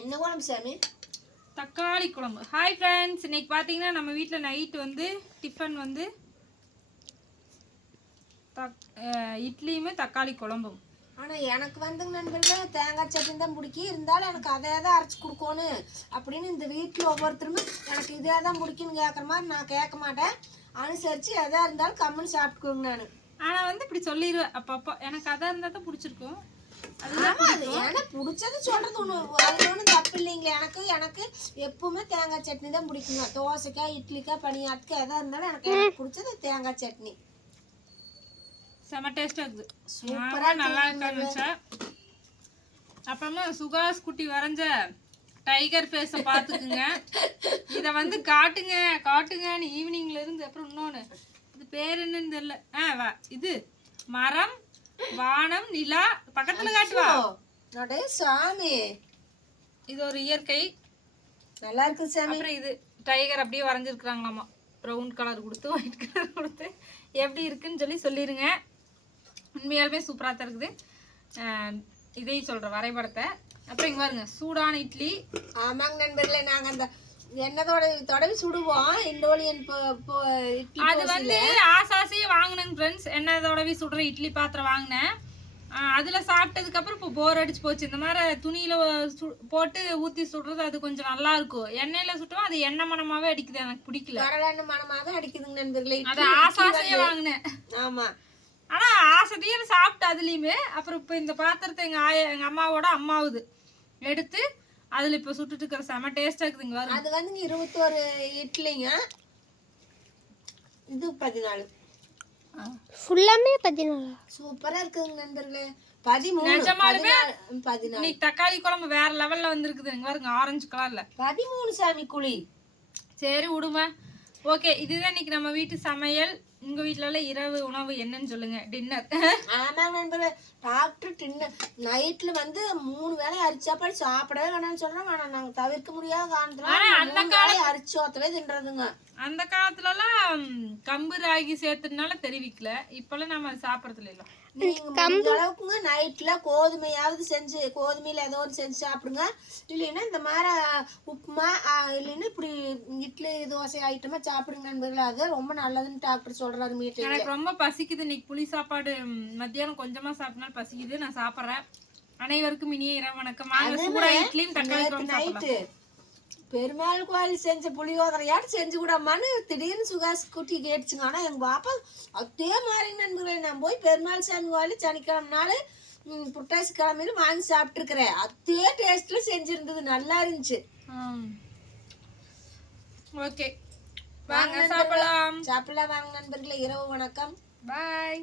என்ன குழம்பு சாமி? தக்காளி குழம்பு. ஹாய் ஃப்ரெண்ட்ஸ், இன்னைக்கு பார்த்தீங்கன்னா நம்ம வீட்டில் நைட்டு வந்து டிஃபன் வந்து இட்லியுமே தக்காளி குழம்பும். ஆனால் எனக்கு வந்துங்க நண்பர்களே தேங்காய் சட்னி தான் பிடிக்கும். இருந்தாலும் எனக்கு அதே தான் அரைச்சி கொடுக்கணும் அப்படின்னு இந்த வீட்டில் ஒவ்வொருத்தருமே எனக்கு இதே தான் பிடிக்கும்னு கேட்குற மாதிரி நான் கேட்க மாட்டேன். அனுசரித்து எதாக இருந்தாலும் கம்முன்னு சாப்பிட்டுக்குவேங்க நான். ஆனால் வந்து இப்படி சொல்லிடுவேன் அப்பப்போ, எனக்கு அதாக இருந்தால் தான் பிடிச்சிருக்கும். ஆமாம், அது எனக்கு பிடிச்சது சொல்கிறது ஒன்று, அது ஒன்றும் தப்பு இல்லைங்களே. எனக்கு எப்பவுமே தேங்காய் சட்னி தான் பிடிக்குங்க. தோசைக்காய் இட்லிக்காய் பனியாரத்துக்கு எதாக இருந்தாலும் எனக்கு பிடிச்சது தேங்காய் சட்னி. செம டேஸ்டாக இருக்குது, சூப்பராக நல்லா இருக்கான்னு வச்சா. அப்புறமா சுகாஸ் குட்டி வரைஞ்ச டைகர் ஃபேஸை பார்த்துக்குங்க. இதை வந்து காட்டுங்கன்னு ஈவினிங்ல இருந்து. அப்புறம் இன்னொன்று, இது பேர் என்னன்னு தெரியல. இது மரம், வானம், நிலா பக்கத்துல காட்டுவா சாமி. இது ஒரு இயற்கை, நல்லா இருக்கு சாமி. அப்புறம் இது டைகர் அப்படியே வரைஞ்சிருக்கிறாங்களாமா, ப்ரௌன் கலர் கொடுத்து ஒயிட் கலர் கொடுத்து. எப்படி இருக்குன்னு சொல்லிடுங்க. உண்மையாலுமே சூப்பராக தான் இருக்குது. இதையும் சொல்கிறேன் வரைபடத்தை. அப்புறம் இங்கே பாருங்க, சூடான இட்லி. ஆமாங்க நண்பர்களே, நாங்கள் அந்த எண்ணெய் தடவி சுடுவோம் இண்டோலியன். அது வந்து ஆசாசியே வாங்கினேங்க ஃப்ரெண்ட்ஸ். எண்ணெய் தடவி சுடுற இட்லி பாத்திரம் வாங்கினேன். அதில் சாப்பிட்டதுக்கப்புறம் இப்போ போர் அடிச்சு போச்சு. இந்த மாதிரி துணியில் போட்டு ஊற்றி சுடுறது அது கொஞ்சம் நல்லா இருக்கும். எண்ணெயில் சுட்டோம் அது எண்ணெய் மனமாகவே அடிக்குது, எனக்கு பிடிக்கல. கடலெண்ணெய் மனமாகவே அடிக்குதுங்க நண்பர்களே. அது ஆசாசியே வாங்கினேன். ஆமாம், ஆனால் ஆசையும் சாப்பிட்டு அதுலேயுமே. அப்புறம் இப்போ இந்த பாத்திரத்தை எங்கள் அம்மாவோட அம்மாவுது எடுத்து அதில் இப்போ சுட்டுட்டு இருக்கிற செம டேஸ்டாக இருக்குதுங்க. அது வந்துங்க 21 இட்லிங்க, இது 14. ஃபுல்லாமே 14. சூப்பராக இருக்குதுங்க நண்பர்களே. 13 இன்னைக்கு தக்காளி குழம்பு வேற லெவலில் வந்துருக்குதுங்க பாருங்க, ஆரஞ்சு கலரில் 13 சாமி குழி. சரி விடுமா. ஓகே, இதுதான் இன்னைக்கு நம்ம வீட்டு சமையல். உங்க வீட்டுல இரவு உணவு என்னன்னு சொல்லுங்க, டின்னர். ஆமாங்க நண்பர்களே, டாக்டர் டின்னர் நைட்ல வந்து 3 வேளை அரிசி சாப்பாடு சாப்பிடவே வேணாம்னு சொல்றாங்க. ஆனா நாங்க தவிர்க்க முடியாத காரணத்துல அரிசி சோத்தவே தின்றதுங்க. அந்த காலத்துல எல்லாம் கம்பு ராகி சேர்த்ததுனால தெரிவிக்கல. இப்பெல்லாம் நம்ம சாப்பிடறதுல இல்ல. நீங்க முடிஞ்ச அளவுக்குங்க நைட்ல கோதுமையாவது செஞ்சு, கோதுமையில ஏதோ ஒரு செஞ்சு சாப்பிடுங்க. இல்லைன்னா இந்த மாதிரி உப்புமா, இல்லைன்னா இப்படி இட்லி தோசை ஐட்டமா சாப்பிடுங்க நண்பர்களே. அது ரொம்ப நல்லதுன்னு டாக்டர் சொல்றாரு மீட்டிங். எனக்கு ரொம்ப பசிக்குது. இன்னைக்கு புளி சாப்பாடு மத்தியானம் கொஞ்சமா சாப்பிட்டாலும் பசிக்குது. நான் சாப்பிட்றேன். அனைவருக்கும் இனிய இரவு வணக்கம். இட்லியும் தக்காளி குழம்பு. பெருமாள் கோயில் செஞ்ச புளியோதரையாட்டு செஞ்சு கூடமான்னு திடீர்னு சுகாஸ் குட்டி கேட்டுச்சுங்க. ஆனால் எங்கள் பாப்பா அதே மாதிரி நண்பர்களே, நான் போய் பெருமாள் சாமி கோயில் சனிக்கிழமை நாள் புட்டாசி கிழமையில வாங்கி சாப்பிட்டுருக்கிறேன். அதே டேஸ்ட்ல செஞ்சிருந்தது, நல்லா இருந்துச்சு. ஓகே, வாங்க சாப்பிடலாம் வாங்க நண்பர்களே. இரவு வணக்கம், பாய்.